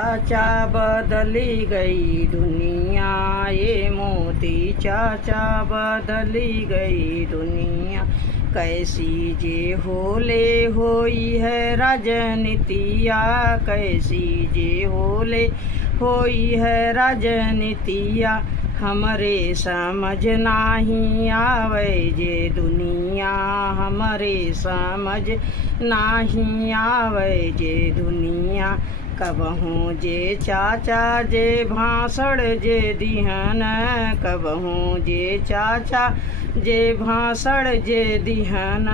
चाचा बदली गई दुनिया, ये मोती चाचा बदली गई दुनिया। कैसी जे होले होई है राजनीतिया, कैसी जे होले होई है राजनीतिया। हमरे समझ नाही आवे जे दुनिया, हमरे समझ नाही आवे जे दुनिया। कबहूँ जे चाचा जे भाषण जे दिहन, कबहूँ जे चाचा जे भाषण जे दिहन।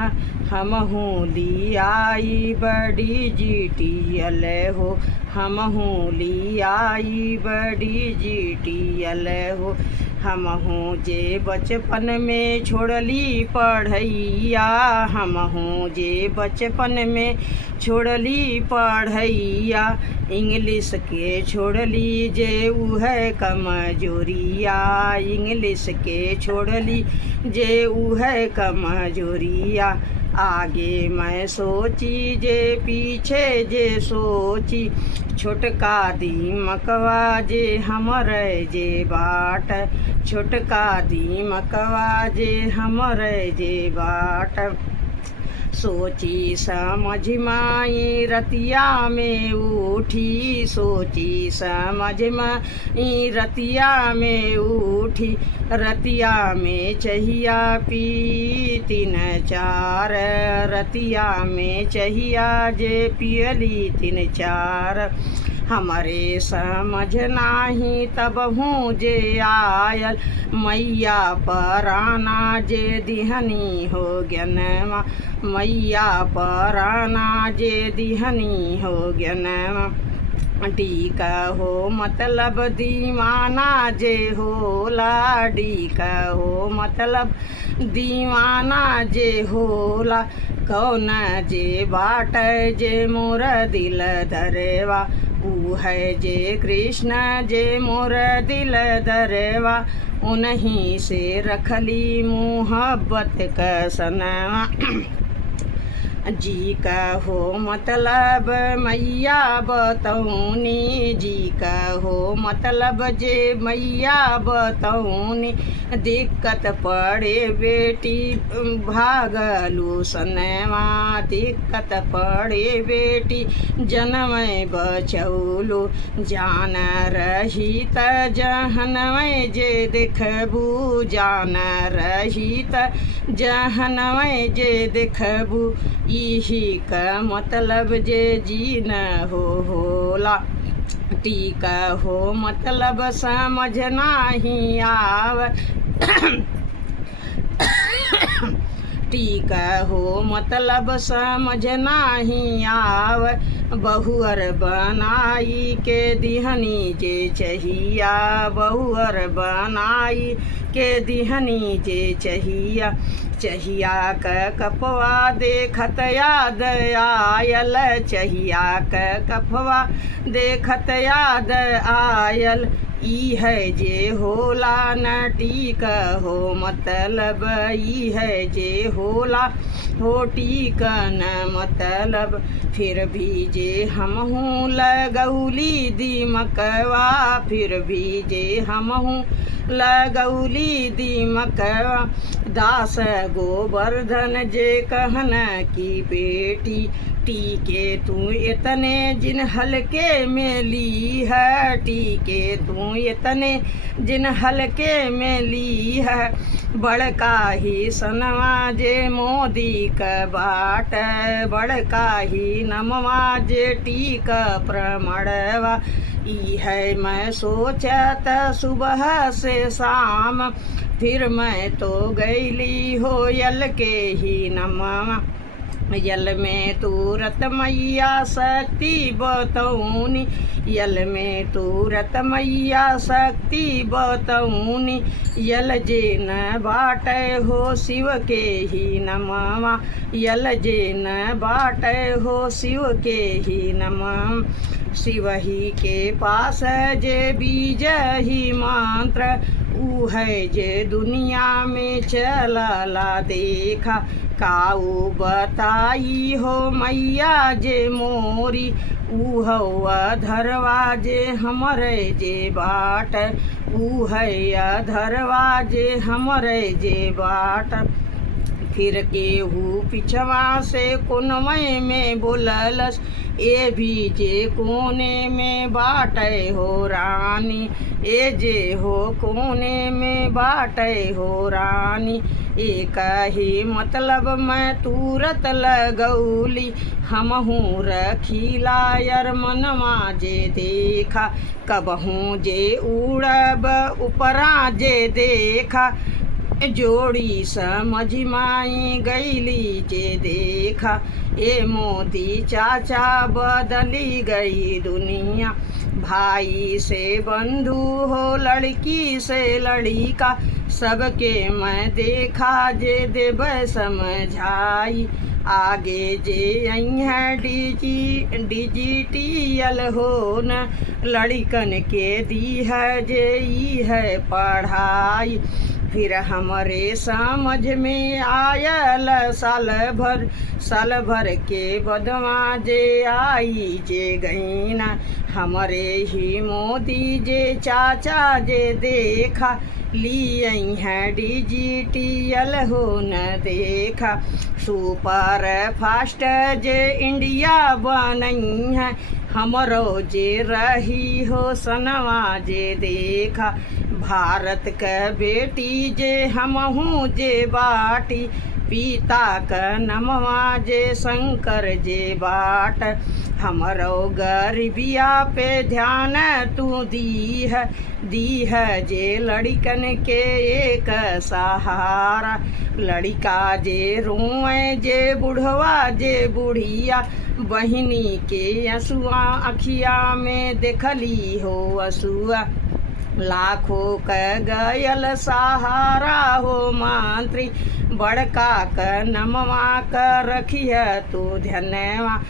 हमहूँ लियाई बड़ी जीटीयल हो, हमहूँ लियाई बड़ी जीटीयल हो। हमहूँ जे बचपन में छोड़ली पढ़ैया, हमहूँ जे बचपन में छोड़ली पढ़ैया। इंग्लिश के छोड़ली जे उहे कमजोरिया, इंग्लिश के छोड़ली जे उहे कमजोरिया। आगे मैं सोची जे पीछे जे सोची, छोटका दीमकवा जे हमरे जे बाट, छोटका दीमकवा जे हमरे जे बाट। सोची समझ माई रतिया में उठी, सोची समझ माई रतिया में उठी। रतिया में चहिया पी 3-4, रतिया में चहिया जे पियली 3-4। हमरे समझ नाही तबहूँ जे आयल, मैया पराना जे दिहनी हो ज्ञानमा, मैया पराना जे दिहनी हो ज्ञानमा। टीका हो मतलब दीवाना जे होला, टीका हो मतलब दीवाना जे होला। कौन जे बाट जे मोर दिल धरेवा, ऊ है जे कृष्ण जे मोर दिल धरेवा। उन्हीं से रखली मुहब्बत कसनवा। जी का हो मतलब मैया बतौनी, जी का हो मतलब जे मैया बतौनी। दिक्कत पड़े बेटी भागलू सनवा, दिक्कत पड़े बेटी जनमै बचौलू। जान रही त जहनमै जे देखबू, जान रही त जहनमै जे देखबू। इही का मतलब जे जीन हो होला, टीका हो मतलब समझ नाही आव। टीका हो मतलब समझ नाही आव। बहुअर बनाई के दिहनी जे चहिया, बहुअर बनाई के दिहनी जे चहिया। चहिया क कपवा देखत याद आयल, चहिया क कपवा देखत याद आयल। ई है जे होला न टीका हो मतलब, ई है जे होला हो टीका न मतलब। फिर भी जे हमहूँ लगौली दीमकवा, फिर भी जे हमहूँ लगौली दीमकवा। दास गोवर्धन जे कहन की बेटी, टीके तू इतने जिन हल्के में ली है, टीके तू इतने जिन हल्के में ली है। बड़का ही सनवा जे मोदी का बाट, बड़का ही नमवा जे टीका प्रमणवा। ई है मैं सोचत सुबह से शाम, फिर मैं तो गईली हो यल के ही नमवा। यल में तूरत मैया शक्ति बतौनी, यल में तूरत मैया शक्ति बतौनी। यल जे न बाटे हो शिव के ही नमवा, यल जे न बाटे हो शिव के ही नमः। शिव ही के पास जे बीज ही मंत्र, ऊ है जे दुनिया में चलला देखा। काऊ बताई हो मैया जे मोरी उहवा धरवा जे हमरे जे बाट उहैया धरवा जे हमरे जे बाट। फिर केहू पिछवा से कोनवे में बोललस ए भी जे कोने में बाटे हो रानी ए जे हो कोने में बाटे हो रानी। एक ही मतलब मैं तुरत लगौली हमहूँ रखीला यार मनवा जे देखा कबहूँ जे उड़ब ऊपरा जे देखा जोड़ी समझ माई गईली जे देखा। ए मोदी चाचा बदली गई दुनिया भाई से बंधु हो लड़की से लड़का सबके मैं देखा जे देव समझाई। आगे जे है डिजिटल हो न लड़कन के दी है जे ई है पढ़ाई। फिर हमरे समझ में आयल साल भर के बदवा जे आई जे गईना हमरे ही मोदी जे चाचा जे देखा लिए हैं डिजिटल हो न देखा। सुपर फास्ट जे इंडिया बनई है हमरो जे रही हो सनवा जे देखा। भारत के बेटी जे हमहूँ जे बाटी पिता क नमवा जे शंकर जे बाट। हमरो गरीबिया पे ध्यान तू दी है जे लड़कन के एक सहारा। लड़का जे रोए जे बुढ़वा जे बुढ़िया बहिनी के असुआ अखिया में देखली हो असुआ। लाखों क गयल सहारा हो मंत्री बड़का क नमवा क रखिय तू धन्यवा।